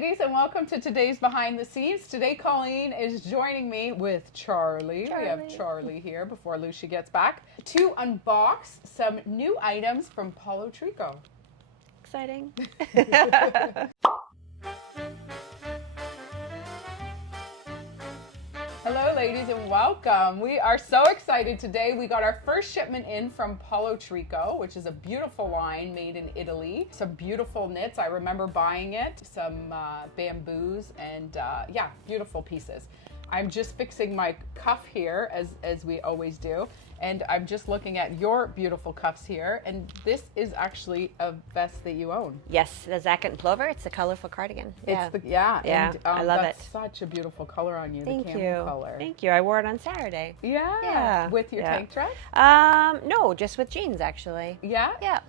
ladies, and welcome to today's Behind the Scenes. Today, Colleen is joining me with Charlie. We have Charlie here before Lousje gets back to unbox some new items from Paolo Tricot. Exciting. Hello, ladies, and welcome. We are so excited today. We got our first shipment in from Paolo Tricot, which is a beautiful line made in Italy. Some beautiful knits. I remember buying it. Some bamboos and yeah, beautiful pieces. I'm just fixing my cuff here as we always do. And I'm just looking at your beautiful cuffs here. And this is actually a vest that you own. Yes, the Zacket and Plover. It's a colorful cardigan. Yeah, and, I love that's it. Such a beautiful color on you, Thank the camel you. color. Thank you. I wore it on Saturday. Yeah. With your tank dress? No, just with jeans, actually. Yeah? Yeah.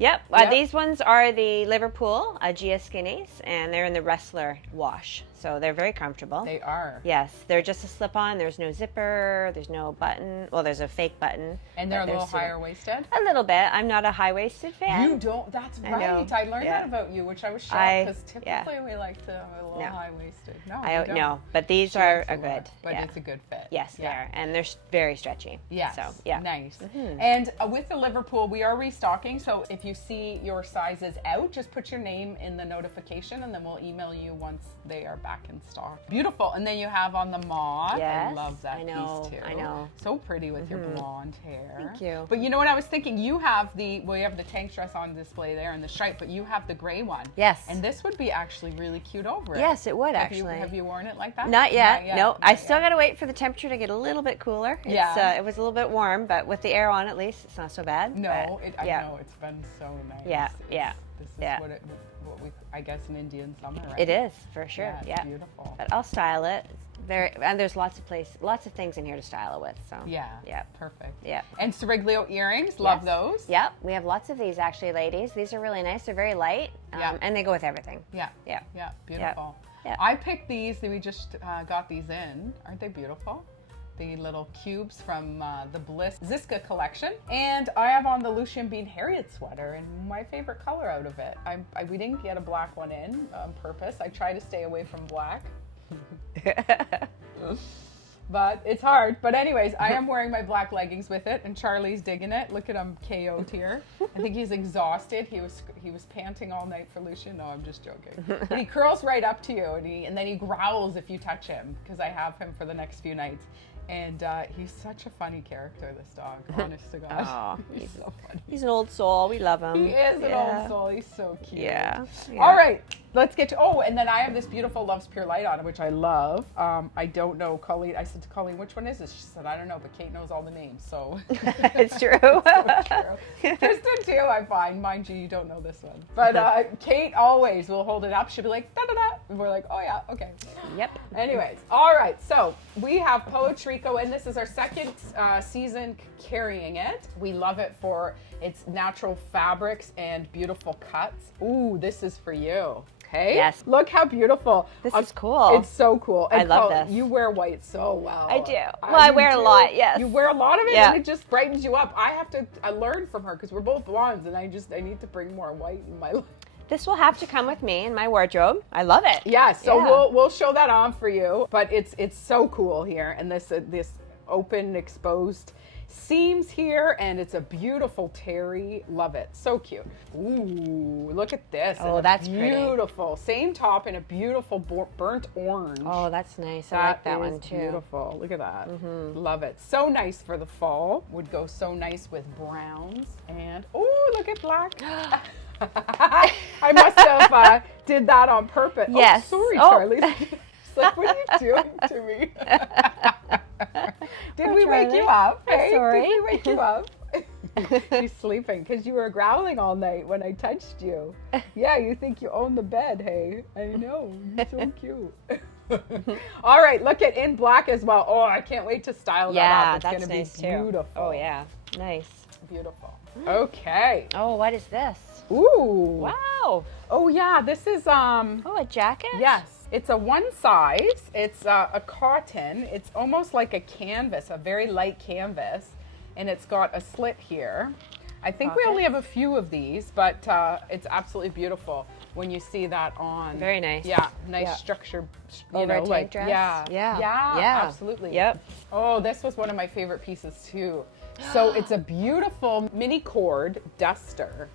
Yep. These ones are the Liverpool Gia Skinnies, and they're in the Wrestler wash. So they're very comfortable. They are. Yes, they're just a slip-on. There's no zipper. There's no button. Well, there's a fake button. And they're a little higher waisted? A little bit. I'm not a high-waisted fan. You don't? That's right. I learned that about you, which I was shocked because typically we like to have a little high-waisted. No, you don't. No, but these are good. But it's a good fit. Yes, they are. And they're very stretchy. Yes. So, yeah. Nice. Mm-hmm. And with the Liverpool, we are restocking. So if you see your sizes out, just put your name in the notification and then we'll email you once they are back in stock. Beautiful. And then you have on the mauve. Yes, I love that piece too. I know. So pretty with your blonde hair. Thank you. But you know what I was thinking? You have you have the tank dress on display there and the stripe, but you have the gray one. Yes. And this would be actually really cute over it. Yes, it would actually. Have you worn it like that? Not yet. No, I still got to wait for the temperature to get a little bit cooler. It was a little bit warm, but with the air on, at least it's not so bad. No, I know it's been so nice. This is what we, I guess, an Indian summer, right? It is, for sure. Yeah, it's beautiful. But I'll style it. And there's lots of things in here to style it with. So yeah, perfect. Yeah. And Siriglio earrings, love those. Yep, we have lots of these actually, ladies. These are really nice. They're very light, and they go with everything. Yeah, beautiful. Yeah. I picked these. We just got these in. Aren't they beautiful? The little cubes from the Bliss Ziska collection. And I have on the Lousje Bean Harriet sweater, and my favorite color out of it. We didn't get a black one in on purpose. I try to stay away from black. But it's hard. But anyways, I am wearing my black leggings with it, and Charlie's digging it. Look at him KO'd here. I think he's exhausted. He was panting all night for Lousje. No, I'm just joking. But he curls right up to you, and then he growls if you touch him, because I have him for the next few nights. And he's such a funny character, this dog, honest to God. Oh, he's so funny. He's an old soul. We love him. He is an old soul. He's so cute. Yeah. All right, let's get to, and then I have this beautiful Love's Pure Light on, which I love. I don't know, Colleen, I said to Colleen, which one is this? She said, I don't know, but Kate knows all the names, so. It's true. So true. Kristen too, I find. Mind you, you don't know this one. But Kate always will hold it up. She'll be like, da-da-da. And we're like, oh yeah, okay. Yep. Anyways, all right, so we have Paolo Tricot, and this is our second season carrying it. We love it for its natural fabrics and beautiful cuts. Ooh, this is for you. Okay. Yes. Look how beautiful. This is cool. It's so cool. I love this. You wear white so well. I do. Well, I wear a lot, yes. You wear a lot of it, and it just brightens you up. I learned from her because we're both blondes, and I need to bring more white in my life. This will have to come with me in my wardrobe. I love it. Yeah, so we'll show that on for you. But it's so cool here, and this open exposed seams here, and it's a beautiful terry. Love it. So cute. Ooh, look at this. Oh, that's beautiful. Same top in a beautiful burnt orange. Oh, that's nice. I like that one too. Beautiful. Look at that. Love it. So nice for the fall. Would go so nice with browns. And oh, look at black. I must have did that on purpose. Yes. Oh, sorry, Charlie. It's like, what are you doing to me? Did we wake you up? Hey, sorry. Did we wake you up? She's sleeping because you were growling all night when I touched you. Yeah, you think you own the bed, hey? I know. You're so cute. All right, look at in black as well. Oh, I can't wait to style that up. It's that's gonna nice be beautiful. Too. Oh yeah, nice. Beautiful. Okay. Oh, what is this? Ooh. Wow. Oh yeah, this is Oh, a jacket? Yes. It's a one size. It's a cotton. It's almost like a canvas, a very light canvas, and it's got a slit here. I think we only have a few of these, but it's absolutely beautiful. when you see that on. Very nice. Yeah, nice structure. You Over know, a like tank dress? yeah, absolutely. Yep. Oh, this was one of my favorite pieces too. So it's a beautiful mini cord duster.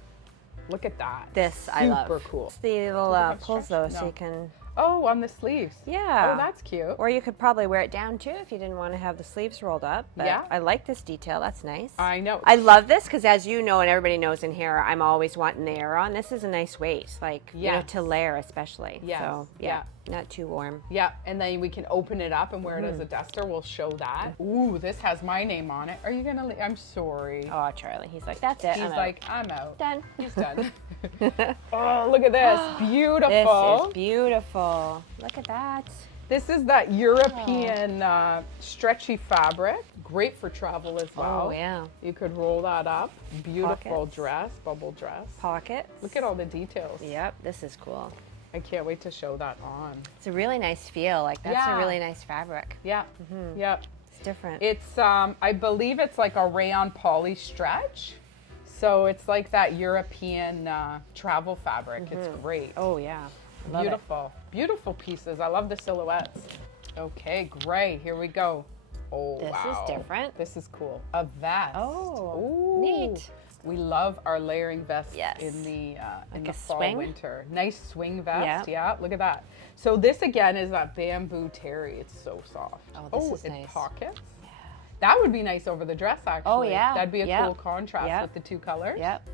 Look at that. This I love. Super cool. It's the little pulls though, No. so you can. Oh, on the sleeves. Yeah. Oh, that's cute. Or you could probably wear it down too if you didn't want to have the sleeves rolled up. But Yeah. I like this detail. That's nice. I know. I love this because, as you know, and everybody knows in here, I'm always wanting the air on. This is a nice weight, like you know, to layer especially. Yes. So not too warm. Yeah, and then we can open it up and wear it as a duster. We'll show that. Ooh, this has my name on it. Are you gonna? I'm sorry. Oh, Charlie, he's like, that's it. He's like, I'm out. done. He's done. Oh, look at this. Beautiful. This is beautiful. Look at that. This is that European stretchy fabric. Great for travel as well. Oh, yeah. You could roll that up. Beautiful Pockets. dress, bubble dress. Pockets. Look at all the details. Yep, this is cool. I can't wait to show that on. It's a really nice feel. Like, that's Yeah. a really nice fabric. Yeah, yeah. It's different. It's, I believe it's like a rayon poly stretch. So it's like that European travel fabric. It's great. Oh, yeah. Love Beautiful. Beautiful pieces. I love the silhouettes. Okay, great. Here we go. Oh, This wow. is different. This is cool. A vest. Oh, Ooh. neat. We love our layering vests Yes. in the a fall, swing? winter. Nice swing vest. Yeah. Yeah, look at that. So this again is that bamboo terry. It's so soft. Oh, this is it's nice. pockets. Yeah. That would be nice over the dress, actually. Oh, yeah. That'd be a Yeah. cool contrast Yeah. with the two colors. Yep.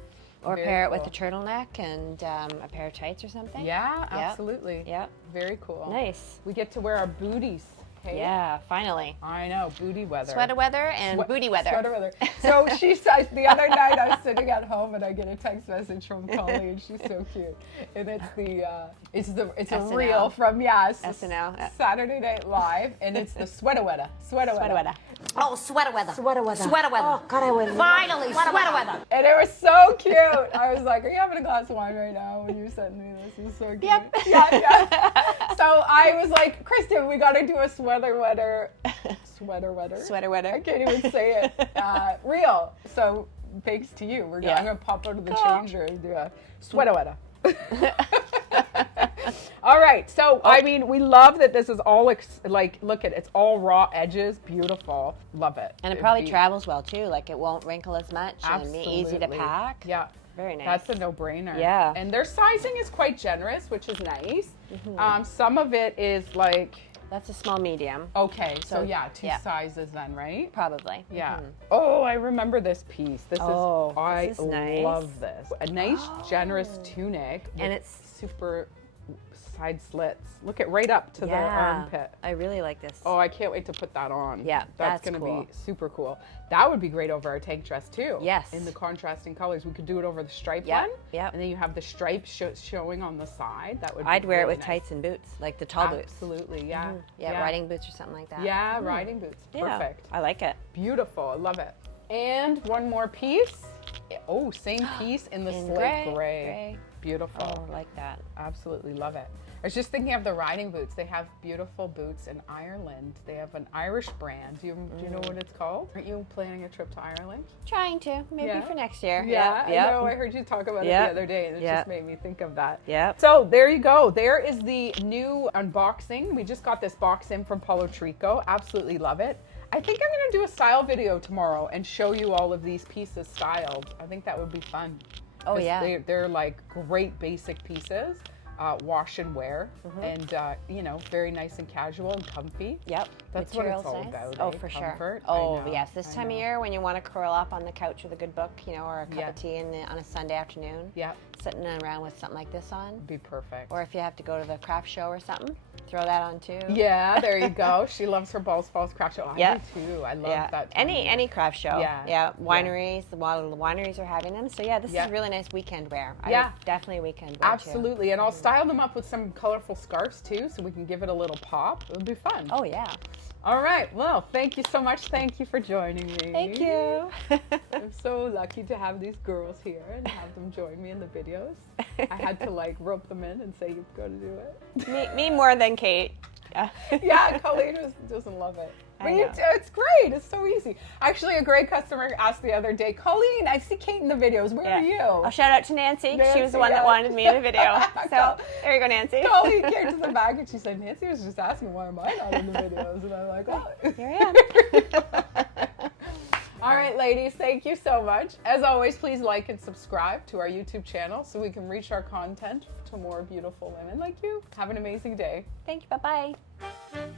Or Very pair it cool. with a turtleneck and a pair of tights or something. Yeah, absolutely. Yep. Very cool. Nice. We get to wear our booties. Hey? Yeah, finally. I know, booty weather. Sweater weather and booty weather. Sweater weather. So she says, the other night I was sitting at home and I get a text message from Colleen. She's so cute. And it's it's a SNL. reel from, SNL. Saturday Night Live, and it's the sweater weather. Sweater Sweater weather. weather. Oh, sweater weather. Sweater weather. Sweater weather. Oh, God, I would. Finally, sweater weather. And it was so cute. I was like, are you having a glass of wine right now when you sent me this? It's so cute. Yep. Yeah. So I was like, Kristen, we got to do a sweater weather. Sweater weather. Sweater weather. I can't even say it. Reel. So thanks to you. I'm going to pop out of the changer and do a sweater weather. All right. So, I mean, we love that this is all like, look at it. It's all raw edges. Beautiful. Love it. And it probably travels well too. Like it won't wrinkle as much and be easy to Absolutely. pack. Yeah. Very nice. That's a no-brainer. Yeah. And their sizing is quite generous, which is nice. Some of it is like, That's a small medium. okay, so So, yeah, two yeah. sizes then, right? Probably. Yeah. Oh, I remember this piece. Oh, I this is nice. love this. A nice, generous tunic. And with it's- super side slits. Look at right up to the armpit. I really like this. Oh, I can't wait to put that on. Yeah, that's gonna cool. be super cool. That would be great over our tank dress too. Yes. In the contrasting colors, we could do it over the striped Yep, one. yep. And then you have the stripes showing on the side. That would. Be I'd wear it really with nice. tights and boots, like the tall boots. Absolutely, yeah. Yeah, riding boots or something like that. Yeah, riding boots. Yeah, Perfect. I like it. Beautiful. I love it. And one more piece. Oh, same piece in the In slate gray. gray. Beautiful. Oh, I like that. Absolutely love it. I was just thinking of the riding boots. They have beautiful boots in Ireland. They have an Irish brand. Do you know what it's called? Aren't you planning a trip to Ireland? Trying to, maybe Yeah. for next year. Yeah, I Yep. know. I heard you talk about it Yep. the other day, and it Yep. just made me think of that. Yep. So there you go. There is the new unboxing. We just got this box in from Paolo Tricot. Absolutely love it. I think I'm going to do a style video tomorrow and show you all of these pieces styled. I think that would be fun. Oh, 'Cause yeah. They're like great basic pieces. Wash and wear, and very nice and casual and comfy. Yep. That's what it's Material's all nice. about. Oh, eh? for Comfort. sure. I Oh, know, yes. This I time of know. year when you want to curl up on the couch with a good book, or a cup Yeah. of tea on a Sunday afternoon. Yeah, Sitting around with something like this on. be perfect. Or if you have to go to the craft show or something, throw that on too. Yeah, there you go. She loves her Balls Falls craft show. I Yeah. do too. I love Yeah. that. time of year. Any craft show. Yeah. Yeah. Wineries. A lot of the wineries are having them. So yeah, this Yeah. is really nice weekend wear. Yeah. Definitely weekend wear. Too. Absolutely, and I'll style them up with some colorful scarves too, so we can give it a little pop. It'll be fun. Oh yeah. All right. Well, thank you so much. Thank you for joining me. Thank you. I'm so lucky to have these girls here and have them join me in the videos. I had to rope them in and say you've got to do it. me more than Kate. Yeah. Yeah, Colleen doesn't love it. But it's great. It's so easy. Actually, a great customer asked the other day, Colleen, I see Kate in the videos. Where are you? I'll shout out to Nancy. She was the one that wanted me in the video. So there you go, Nancy. Colleen came to the back and she said, Nancy was just asking why am I not in the videos? And I'm like, oh. Here I am. All right, ladies, thank you so much. As always, please like and subscribe to our YouTube channel so we can reach our content to more beautiful women like you. Have an amazing day. Thank you. Bye-bye.